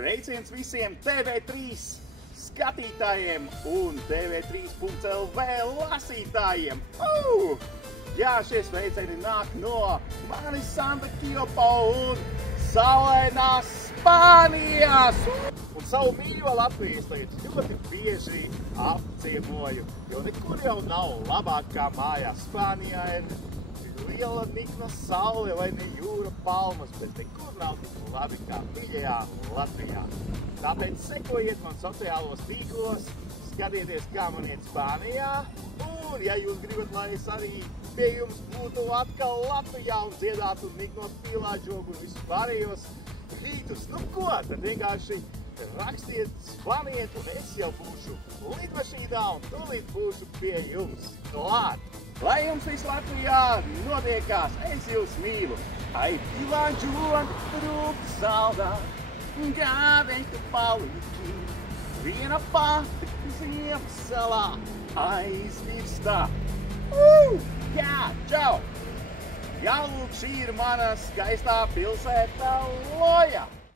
Sveiciens visiem TV3 skatītājiem un TV3.lv lasītājiem! Jā, šie sveicieni nāk no manis Santa Kiopa un saulainās Spānijas! Un savu mīļo Latvijas lietas ļoti bieži apciemoju, jo nekur jau nav labāk kā mājās. Spānijā ir liela nikna saule vai ne jūra palmas, bet nekur nav tik labi kā mīļajā Latvijā. Tāpēc sekojiet man sociālos tīklos, skatieties, kā man iet Spānijā, un ja jūs gribat, lai es arī pie jums būtu atkal Latvijā un dziedātu niknot pīlāģogu un visus pārējos rītus, nu ko, tad vienkārši rakstiet, zvaniet, un es jau būšu lidmašīnā un tūlīt būšu pie jums klāt. Lai jums viss Latvijā notiekās, es jūs mīlu. Ai, pīlāģogu trūk saldā, gādeņu palīgi, viena pati ziemas salā aizmirstā. Jā, čau! Jālūk, šī ir mana skaistā pilsēta Loja!